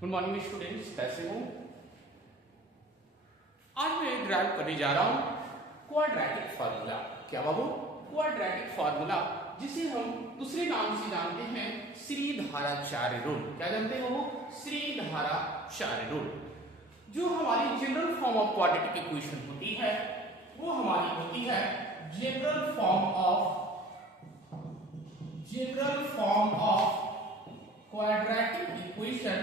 Good morning students, कैसे हो? आज मैं ड्राइव करने जा रहा हूं क्वाड्रेटिक फार्मूला। क्या बाबू? क्वाड्रेटिक फार्मूला, जिसे हम दूसरे नाम से जानते हैं श्रीधराचार्य रूल। क्या जानते हो? श्रीधराचार्य रूल। जो हमारी general form of quadratic equation होती है वो हमारी होती है general form of quadratic equation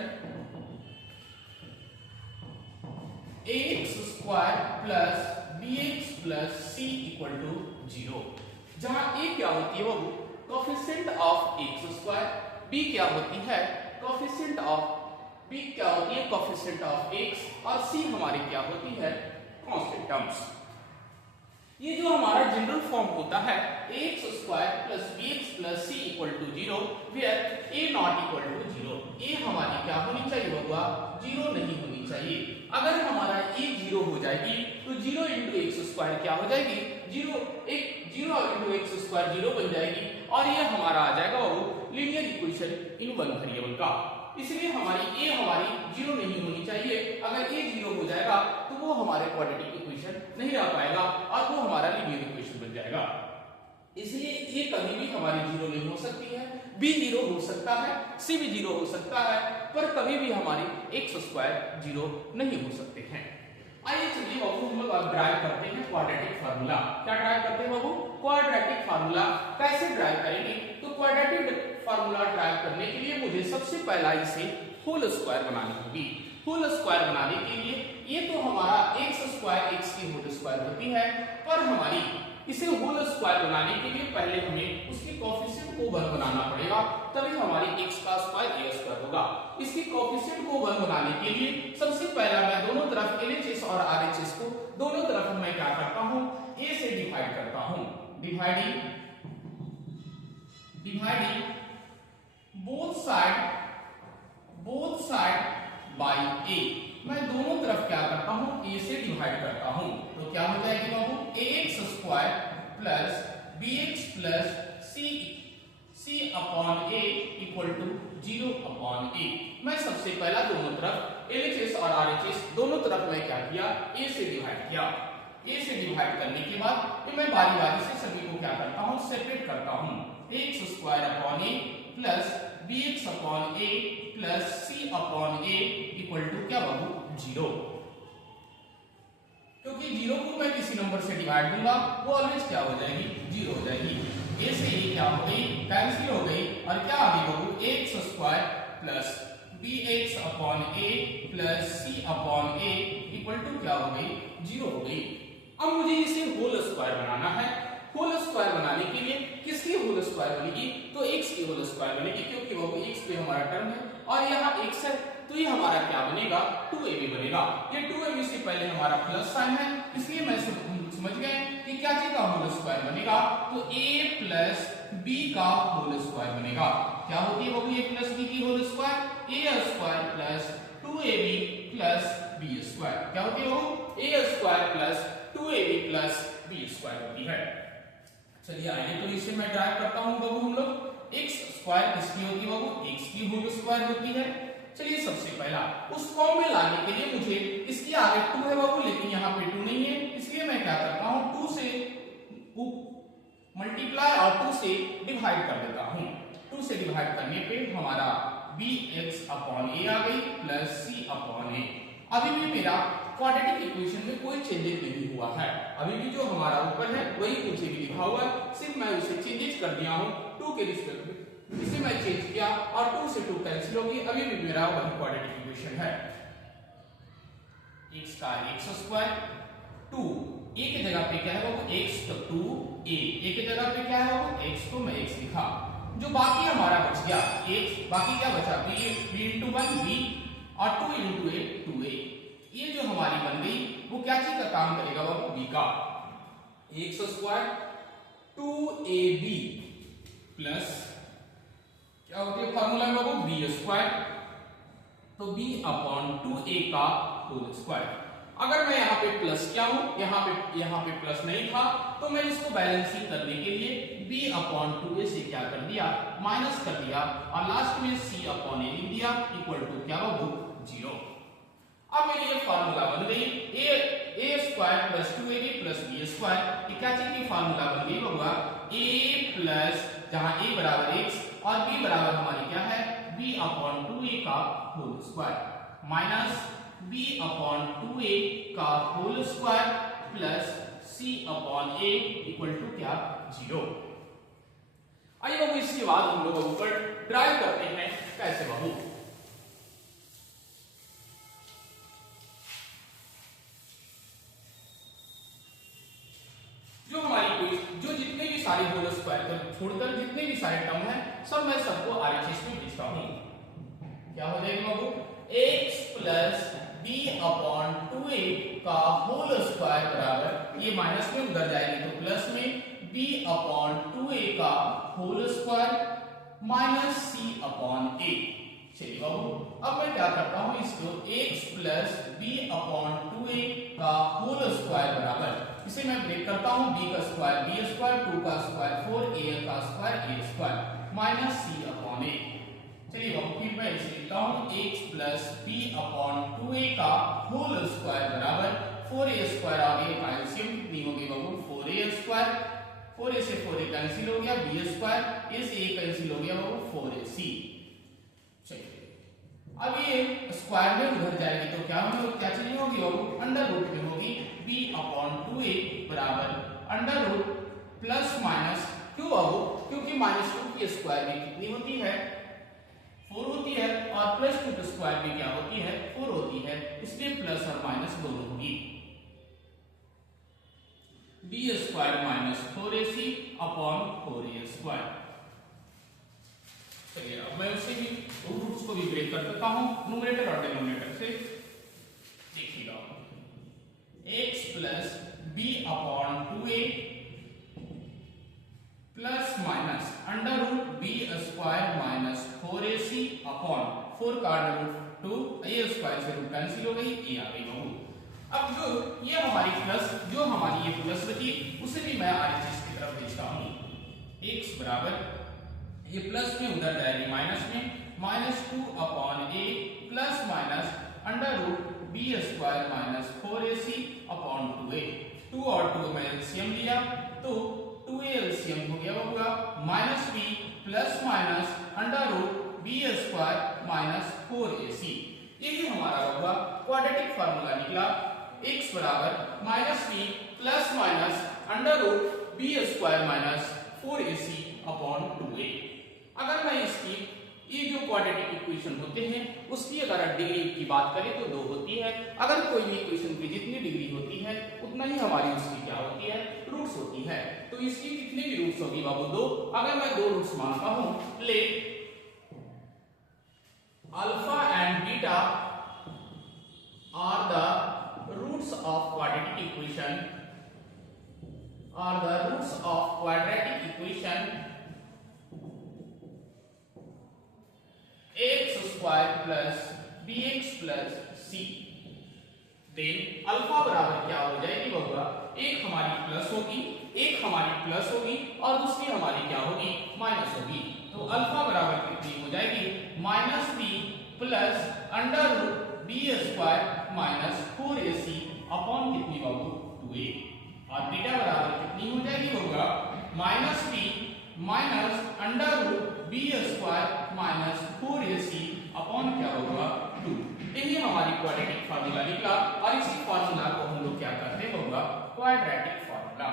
ax square plus bx plus c equal to 0, जहां a क्या होती है बाबू? Coefficient of x square, b क्या होती है? कोफिशिएंट ऑफ x, और c हमारी क्या होती है? Constant terms. ये जो हमारा जनरल फॉर्म होता है ax square plus bx plus c equal to 0, where a not equal to 0। a हमारी क्या होनी चाहिए बाबा? 0 नहीं होनी चाहिए। अगर हमारा a 0 हो जाएगी तो 0 इंटू एक्स स्क्वायर क्या हो जाएगी? 0 इंटू एक्स स्क्वायर 0 बन जाएगी, और ये हमारा आ जाएगा बाबू linear equation in one variable का। इसलिए हमारी a हमारी 0 नहीं होनी चाहिए। अगर a 0 हो जाएगा तो वो हमारे क्वाड्रेटिक इक्वेशन नहीं रह पाएगा और वो हमारा लीनियर इक्वेशन बन जाएगा। इसलिए ये कभी भी हमारी 0 नहीं हो सकती है। b 0 हो सकता है, c भी 0 हो सकता है, पर कभी भी हमारी x स्क्वायर 0 नहीं हो सकते हैं। आइए चलिए बाबू हम लोग ड्राइव करते हैं क्वाड्रेटिक फार्मूला। क्या ड्राइव करते हैं बाबू? Quadratic formula. कैसे ड्राइव करेंगे? तो क्वाड्रेटिक फार्मूला ड्राइव करने के लिए मुझे सबसे पहला इसे होल स्क्वायर बनानी होगी। होल स्क्वायर बनाने के लिए ये तो हमारा x स्क्वायर x की होल स्क्वायर होती है, पर हमारी इसे होल स्क्वायर बनाने के लिए पहले हमें उसके कोफिशिएंट को 1 बनाना पड़ेगा, तभी हमारी x का स्क्वायर a स्क्वायर होगा। इसके कोफिशिएंट को 1 बनाने के लिए सबसे पहला मैं दोनों तरफ LHS और RHS को दोनों तरफ मैं क्या करता हूं? a से डिवाइड करता हूं। Dividing both side by a। मैं दोनों तरफ क्या करता हूं? a से डिवाइड करता हूं। तो क्या हो जाएगी बाबू? ax square plus bx plus c upon a equal to 0 upon a। मैं सबसे पहला दोनों तरफ LHS और RHS दोनों तरफ मैं क्या किया? a से डिवाइड किया। a से डिवाइड करने के बाद मैं बारी बारी से सभी को क्या करता हूं? सेपरेट करता हूं। x square upon a plus bx upon a plus c upon a equal to क्या बाबू? 0। क्योंकि 0 को मैं किसी नंबर से डिवाइड दूंगा वो ऑलवेज क्या हो जाएगी? 0 हो जाएगी। a से a क्या हो गई? कैंसिल हो गई, और क्या आ गई बाबू? x square plus bx upon a plus c upon a equal to क्या हो गई? 0 हो गई। अब मुझे इसे होल स्क्वायर बनाना है। होल स्क्वायर बनाने के लिए किसकी होल स्क्वायर बनेगी? तो x की होल स्क्वायर बनेगी, क्योंकि वो x पे हमारा टर्म है और यहाँ x है, तो ये हमारा क्या बनेगा? 2ab बनेगा। ये 2ab से पहले हमारा प्लस साइन है, इसलिए मैं समझ गए कि क्या चीज का होल स्क्वायर बनेगा? तो a प्लस b का होल स्क्वायर बनेगा। क्या होती है बाबू a प्लस b की whole square? a square plus 2ab plus b square. क्या होती है बाबू? a square plus 2ab plus b square होती है। चलिए आइए तो इसे मैं ड्राइव करता हूं बाबू। हम लोग x स्क्वायर किसकी होती है बाबू? x की होल स्क्वायर होती है। चलिए सबसे पहला उस फॉर्म में लाने के लिए मुझे इसके आगे 2 है बाबू, लेकिन यहाँ पे 2 नहीं है, इसलिए मैं क्या करता हूँ? 2 से मल्टीप्लाई और 2 से डिवाइड कर देता हूँ। 2 से डिवाइड करने पे हमारा bx अपॉन a आ गई प्लस c अपॉन a। अभी भी मेरा क्वाड्रेटिक इक्वेशन में कोई चेंजेस नहीं हुआ है। अभी भी जो हमारा ऊपर है वही नीचे भी लिखा हुआ है, सिर्फ मैं उसे चेंजेस कर दिया हूँ 2 के रिस्पेक्ट में। इसे मैं चेंज किया और 2 से 2 कैंसिल होगी। अभी भी मेरा वही क्वाड्रेटिक इक्वेशन है। x का x स्क्वायर 2 a की जगह पे क्या है वो? x तो 2a की जगह पे क्या है वो? x को मैं x लिखा। जो बाकी हमारा बच गया x, बाकी क्या बचा? b into 1 b और 2 into a 2a। ये जो हमारी बन गई वो क्या चीज का काम करेगा बाबू? b का। x स्क्वायर 2ab प्लस क्या होती है फार्मूला में बाबू? b स्क्वायर, तो b अपॉन 2a का होल स्क्वायर। अगर मैं यहाँ पे प्लस किया हूं, यहाँ पे प्लस नहीं था, तो मैं इसको बैलेंसिंग करने के लिए b अपॉन 2a से क्या कर दिया? माइनस कर दिया, और लास्ट में c अपॉन a लिख दिया इक्वल टू क्या बाबू? 0। अब मेरी ये फार्मूला बन गई A square plus 2ab plus B square. ये क्या चीज की फार्मूला बन गई होगा a प्लस जहां a बराबर x और b बराबर हमारी क्या है b अपॉन 2a का whole square minus b upon 2a का whole square plus c upon a equal to क्या 0। आइए बाबू इसके बाद हम लोग ऊपर ड्राइव करते हैं कैसे बाबू। जो जितने भी सारे होल स्क्वायर छोड़कर जितने भी सारे टर्म है सब मैं सबको आरएचएस में भेजता हूं। क्या हो जाएगा बाबू x plus b upon 2a का होल स्क्वायर बराबर ये माइनस में उधर जाएगी तो प्लस में b अपॉन 2a का whole square minus c upon a। चलिए बाबू अब मैं क्या करता हूं इसको x plus b upon 2a का होल स्क्वायर बराबर इसे मैं ब्रेक करता हूं b का स्क्वायर b स्क्वायर 2 का स्क्वायर 4a का square a square minus c upon a। चलिए बाबू फिर मैं इसे लिखता हूं x plus b upon 2a का होल स्क्वायर बराबर 4a स्क्वायर आगे का एलसीएम कितनी होगी बाबू 4a स्क्वायर 4a से 4a कैंसिल हो गया b स्क्वायर a से a कैंसिल हो गया बाबू 4ac। अब ये स्क्वायर में उधर जाएगी तो क्या होगी क्या चीज होगी बाबू अंडर रूट में होगी b अपॉन 2a बराबर अंडर रूट प्लस माइनस क्यों बाबू क्योंकि माइनस 2 की स्क्वायर में कितनी होती है 4 होती है और प्लस 2 की स्क्वायर में क्या होती है 4 होती है इसलिए प्लस और माइनस दोनों होगी b square minus 4ac upon 4a square. चलिए अब मैं उसे भी रूट्स को भी ब्रेक कर देता हूं न्यूमरेटर और डिनोमिनेटर से। देखिएगा x plus b upon 2a plus minus under root b square minus 4ac upon 4 का अंडर रूट 2 a स्क्वायर से रूट कैंसिल हो गई a आ गई बाबू। अब जो ये हमारी ये प्लस बची उसे भी मैं आरएचएस की तरफ भेजता हूं x बराबर ये प्लस में उधर जाएगी माइनस में minus 2 upon a plus minus under root b square minus 4ac upon 2a 2 और 2 में एलसीएम लिया तो 2a एलसीएम हो गया होगा minus b plus minus under root b square minus 4ac। यही हमारा होगा क्वाड्रेटिक फार्मूला निकला x बराबर minus b plus minus under root b square minus 4ac upon 2a। अगर मैं इसकी ये जो क्वाड्रेटिक इक्वेशन होते हैं उसकी अगर डिग्री की बात करें तो 2 होती है। अगर कोई भी इक्वेशन की जितनी डिग्री होती है उतना ही हमारी उसकी क्या होती है रूट्स होती है। तो इसकी कितनी भी रूट्स होगी बाबू 2। अगर मैं 2 रूट्स मानता हूं let alpha and beta are the roots of quadratic equation x square plus bx plus c then alpha बराबर क्या हो जाएगी बाबा एक हमारी प्लस होगी और दूसरी हमारी क्या होगी माइनस होगी। तो अल्फा बराबर कितनी हो जाएगी minus b plus under root b square minus 4ac upon कितनी बाबू 2a और बीटा बराबर कितनी हो जाएगी होगा minus b minus under root b square minus 4ac upon क्या होगा 2। यही हमारी क्वाड्रेटिक फार्मूला निकला और इसी फार्मूला को हम लोग क्या करते होगा क्वाड्रेटिक फार्मूला।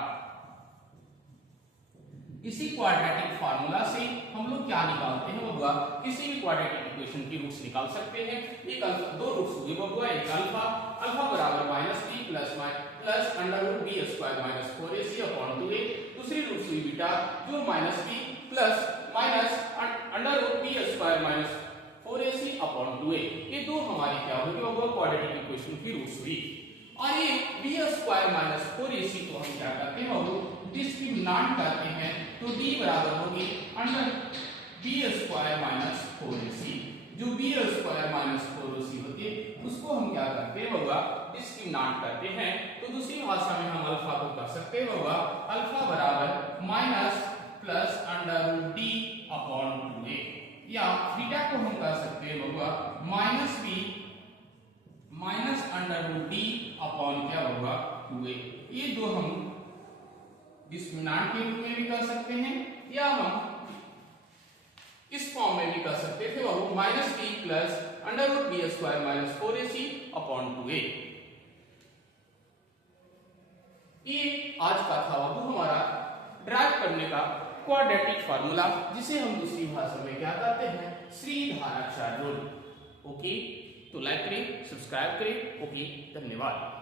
इसी क्वाड्रेटिक फार्मूला से हम लोग क्या निकालते हैं होगा किसी भी क्वाड्रेटिक इक्वेशन की रूट्स निकाल सकते हैं। एक दो रूट्स हुए होगा एक अल्फा बराबर minus b plus under root b square minus 4ac upon 2a। दूसरी रूट्स हुई बीटा जो minus b plus minus under root b square minus 4ac upon 2a। ये दो हमारी क्या होगी होगा क्वाड्रेटिक इक्वेशन की रूट्स हुई। और ये b स्क्वायर माइनस 4ac को हम क्या करते हैं डिस्क्रिमिनेंट करते हैं तो d बराबर होगी under b square minus 4ac। जो b स्क्वायर माइनस 4ac होती है उसको हम क्या करते हैं होगा डिस्क्रिमिनेंट करते हैं। तो दूसरी भाषा में हम अल्फा को कर सकते हैं होगा अल्फा बराबर minus plus under root d upon 2a या बीटा को हम कर सकते हैं होगा minus b minus under root d upon क्या होगा 2a। ये दो हम डिस्क्रिमिनेंट के रूप में भी कर सकते हैं या हम इस फॉर्म में भी कर सकते थे, वो minus b plus under root b square minus 4ac upon 2a। ये आज का था वो हमारा ड्राइव करने का क्वाड्रेटिक फार्मूला, जिसे हम दूसरी भाषा में क्या कहते हैं, श्रीधाराचार्य रूल। ओके, तो लाइक करें, सब्सक्राइब करें। ओके, धन्यवाद।